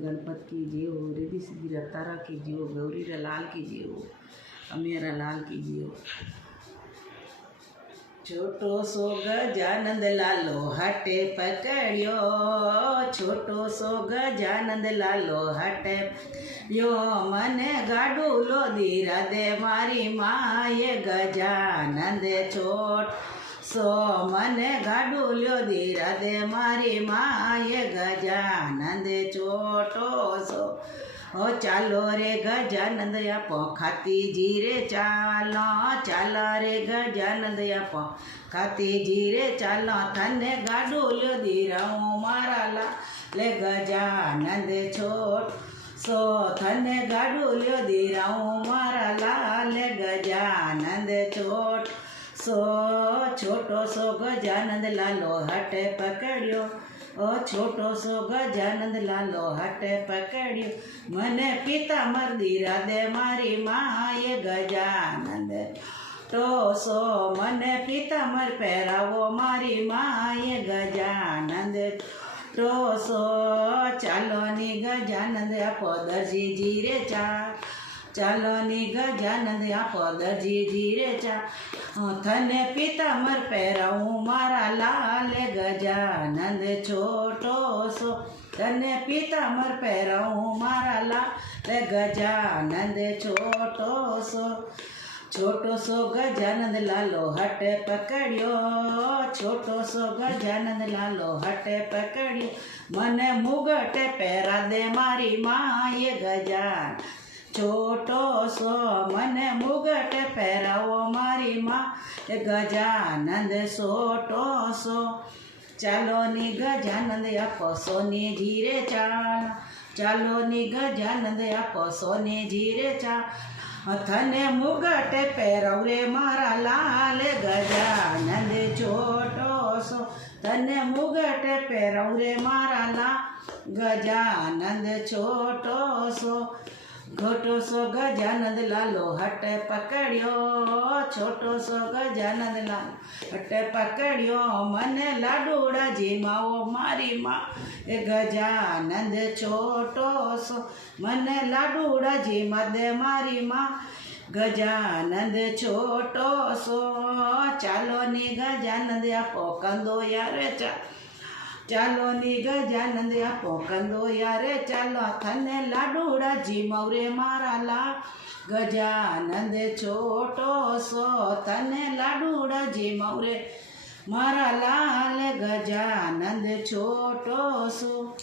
गणपत की जय हो, रिद्धि सिद्धि रतारा की जय हो, गौरी रा लाल की जय हो, अमेरा लाल की जय हो। छोटो सो गजानंद लालो हटे पकड़ियो, छोटो सो गजानंद लालो हटे यो मने गाडूलो दीरा दे मारी माए गजानंद छोट सो मने गाडूलो दीरा दे मारी माए गजानंद छोटो सो ओ चालो रे गजानंद आपो खाती जीरे चालो, चालो रे गजानंद आपो खाती जीरे चालो, थने गाडूल्यो दीराऊं मारा ला ले गजानंद छोट सो, थने गाडूल्यो दीराऊं मारा ला ले गजानंद छोट सो। छोटो सो गजानंद लालो हटे पकड़ियो, ओ छोटो सो गजानंद लालो हटे पकड़ियो, मने पिता मर दीरा दे मारी माए गजानंद तो सो, मने पिता मर पहरावो मारी माए गजानंद तो सो। चालो नी गजानंद आपो दर्जी जीरे चा, चालो नी गजानंद आपो दर्जी जीरे चा, थने पिता मर पहराऊं मारा लाल गजानंद छोटो सो, थने पिता मर पहराऊं मारा लाल गजानंद छोटो सो। छोटो सो गजानंद लालो हटे पकड़ियो, छोटो सो गजानंद लालो हटे पकड़ियो, मने मुगटे पहरा दे मारी माए गजान छोटो सो, मने मुगट पहरावो मारी माँ गजानंद सोटो सो। चालो नी गजानंद आपो सोने जीरे चाल, चालो नी गजानंद आपो सोने जीरे चाल, थने मुगट पहराव रे मारा लाल गजानंद छोटो सो, थने मुगट पहराव रे मारा लाल गजानंद छोटो सो। छोटो सो गजानंद लालो हटे पकड़ियो, छोटो सो गजानंद लालो हटे पकड़ियो, मने लाडूड़ा जीमाओ मारी माँ गजानंद छोटो सो, मने लाडूड़ा जीमा दे मारी माँ गजानंद छोटो सो। चालो नी गजानंद आपो कंदो यार चा, चालो नी गजानंद आपो कंदो यारे चालो, थने लाडूड़ा जीमाव रे मारा ला गजानंद छोटो सो, थने लाडूड़ा जीमाव रे मारा लाल गजानंद छोटो सो।